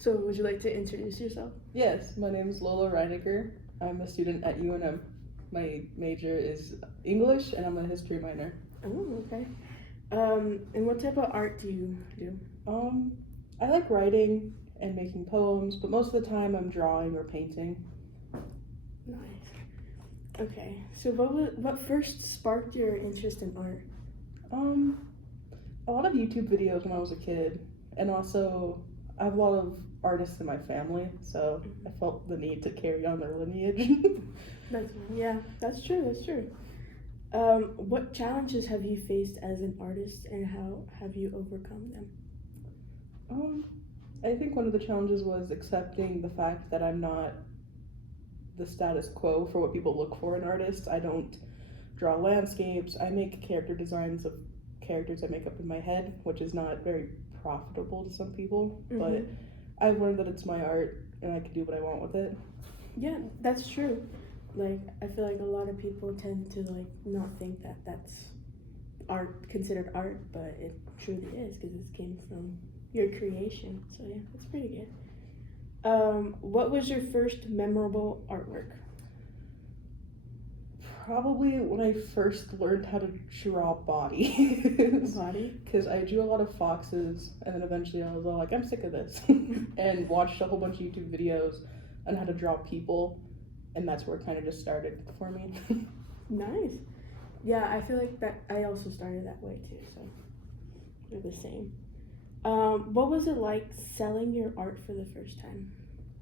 So would you like to introduce yourself? Yes, my name is Lola Reiniger. I'm a student at UNM. My major is English and I'm a history minor. Oh, okay. And what type of art do you do? Um, I like writing and making poems, but most of the time I'm drawing or painting. Nice. Okay. So what first sparked your interest in art? Um, a lot of YouTube videos when I was a kid, and also I have a lot of artists in my family, so I felt the need to carry on their lineage. That's true. That's true. What challenges have you faced as an artist, and how have you overcome them? um, I think one of the challenges was accepting the fact that I'm not the status quo for what people look for in artists. I don't draw landscapes. I make character designs of characters I make up in my head, which is not very profitable to some people, but I've learned that it's my art and I can do what I want with it. Yeah, that's true. Like, I feel like a lot of people tend to like not think that that's art, considered art, but it truly is because it came from your creation. So yeah, that's pretty good. What was your first memorable artwork? Probably when I first learned how to draw bodies. Body? Because I drew a lot of foxes, and then eventually I was all like, I'm sick of this. And watched a whole bunch of YouTube videos on how to draw people, and that's where it kind of just started for me. Nice. Yeah, I feel like that I also started that way too, so we're the same. What was it like selling your art for the first time?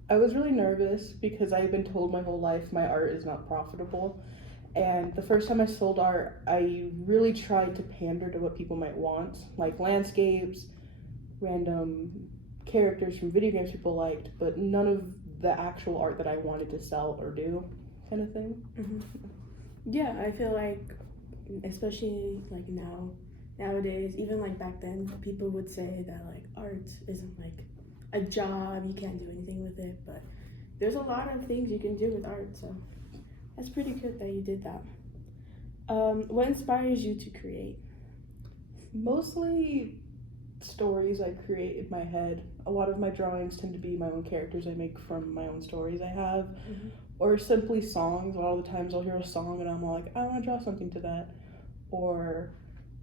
I was really nervous because I had been told my whole life my art is not profitable. And the first time I sold art, I really tried to pander to what people might want, like landscapes, random characters from video games people liked, but none of the actual art that I wanted to sell or do, kind of thing. Yeah, I feel like, especially like nowadays, even like back then, people would say that like art isn't like a job, you can't do anything with it, but there's a lot of things you can do with art, so that's pretty good that you did that. What inspires you to create? Mostly stories I create in my head. A lot of my drawings tend to be my own characters I make from my own stories I have, or simply songs. A lot of the times I'll hear a song and I'm like, I want to draw something to that. Or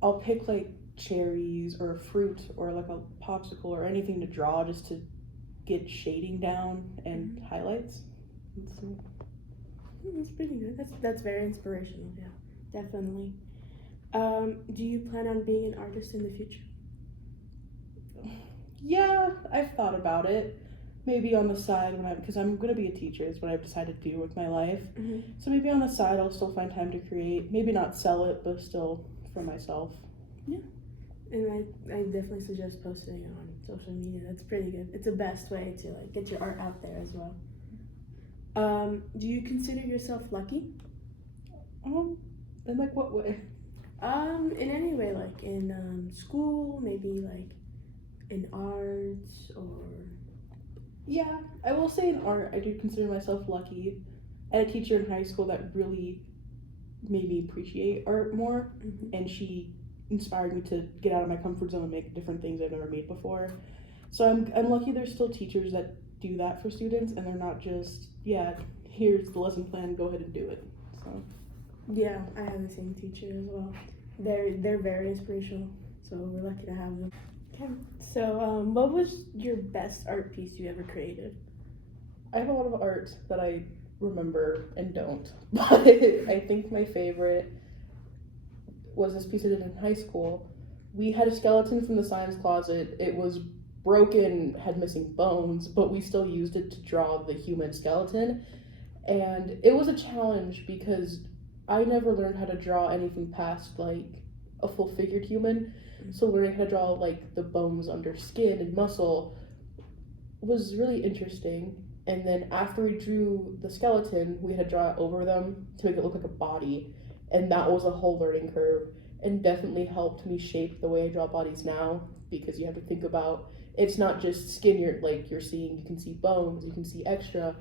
I'll pick like cherries or a fruit or like a popsicle or anything to draw just to get shading down and highlights. That's pretty good. That's very inspirational. Yeah, definitely. Do you plan on being an artist in the future? Yeah, I've thought about it. Maybe on the side because I'm gonna be a teacher is what I've decided to do with my life. So maybe on the side I'll still find time to create. Maybe not sell it, but still for myself. Yeah, and I definitely suggest posting it on social media. That's pretty good. It's the best way to like get your art out there as well. Do you consider yourself lucky? In like what way? In any way, like in school, maybe like in arts or. Yeah, I will say in art, I do consider myself lucky. I had a teacher in high school that really made me appreciate art more, and she inspired me to get out of my comfort zone and make different things I've never made before. So I'm lucky there's still teachers that do that for students, and they're not just, yeah, here's the lesson plan, go ahead and do it. So. Yeah, I have the same teacher as well. They're very inspirational, so we're lucky to have them. Okay. So, what was your best art piece you ever created? I have a lot of art that I remember and don't, but I think my favorite was this piece I did in high school. We had a skeleton from the science closet. It was broken, had missing bones, but we still used it to draw the human skeleton. And it was a challenge because I never learned how to draw anything past like a full figured human. So learning how to draw like the bones under skin and muscle was really interesting. And then after we drew the skeleton, we had to draw it over them to make it look like a body. And that was a whole learning curve and definitely helped me shape the way I draw bodies now because you have to think about it's not just skin you're seeing, you can see bones, you can see extra.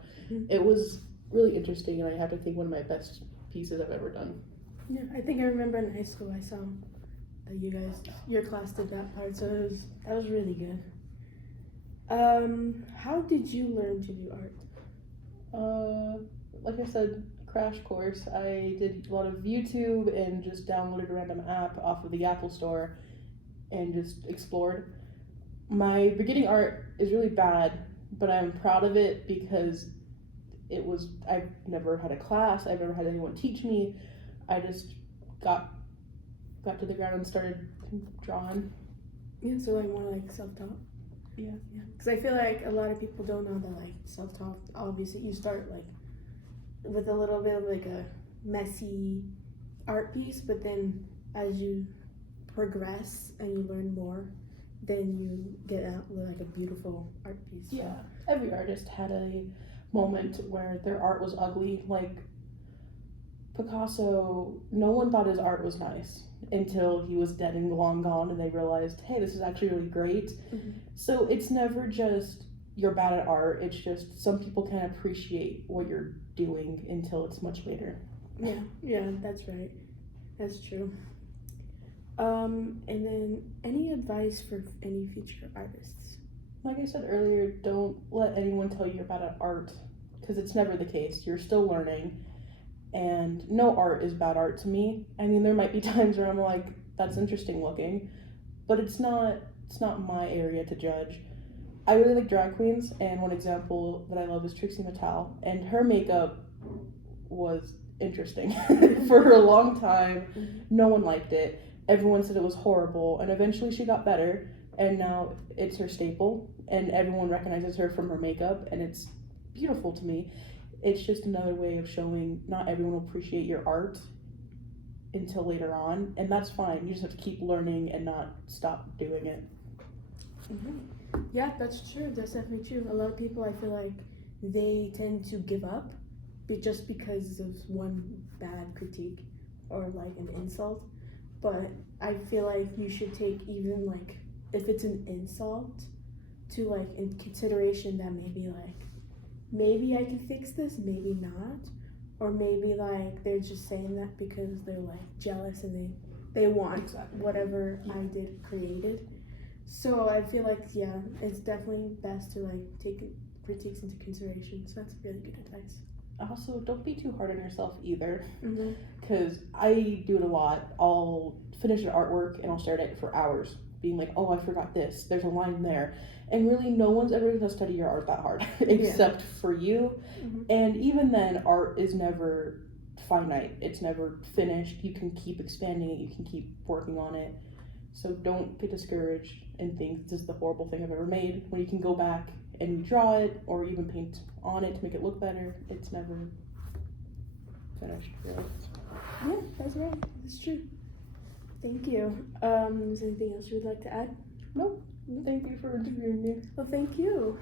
It was really interesting and I have to think one of my best pieces I've ever done. Yeah, I think I remember in high school I saw that your class did that part, so that was really good. How did you learn to do art? Like I said, crash course. I did a lot of YouTube and just downloaded a random app off of the Apple Store and just explored. My beginning art is really bad, but I'm proud of it because I've never had a class, I've never had anyone teach me. I just got to the ground and started drawing. Yeah, so like more like self-taught. Yeah. Because I feel like a lot of people don't know that like self-taught. Obviously, you start like with a little bit of like a messy art piece, but then as you progress and you learn more, then you get out with like a beautiful art piece. So. Yeah. Every artist had a moment where their art was ugly. Like Picasso, no one thought his art was nice until he was dead and long gone, and they realized, hey, this is actually really great. Mm-hmm. So it's never just you're bad at art, it's just some people can't appreciate what you're doing until it's much later. Yeah, that's right. That's true. And then any advice for any future artists? Like I said earlier, don't let anyone tell you you're bad at art, because it's never the case. You're still learning, and no art is bad art to me. I mean, there might be times where I'm like, that's interesting looking, but it's not my area to judge. I really like drag queens, and one example that I love is Trixie Mattel, and her makeup was interesting. For a long time, no one liked it. Everyone said it was horrible, and eventually she got better, and now it's her staple, and everyone recognizes her from her makeup, and it's beautiful to me. It's just another way of showing not everyone will appreciate your art until later on, and that's fine. You just have to keep learning and not stop doing it. Mm-hmm. Yeah, that's true. That's definitely true. A lot of people, I feel like, they tend to give up just because of one bad critique or like an insult. But I feel like you should take even like if it's an insult to like in consideration that maybe I can fix this, maybe not, or maybe like they're just saying that because they're like jealous and they want Exactly. whatever I did created. So I feel like it's definitely best to like take critiques into consideration. So that's really good advice. Also, don't be too hard on yourself either, Mm-hmm. because I do it a lot. I'll finish an artwork and I'll stare at it for hours, being like, oh, I forgot this, there's a line there, and really no one's ever going to study your art that hard except for you. Mm-hmm. And even then, art is never finite, it's never finished. You can keep expanding it, you can keep working on it. So don't get discouraged and think this is the horrible thing I've ever made, when you can go back and draw it or even paint on it to make it look better. It's never finished, really. Yeah, that's right. That's true. Thank you. Is there anything else you would like to add? Nope. Thank you for interviewing me. Well, thank you.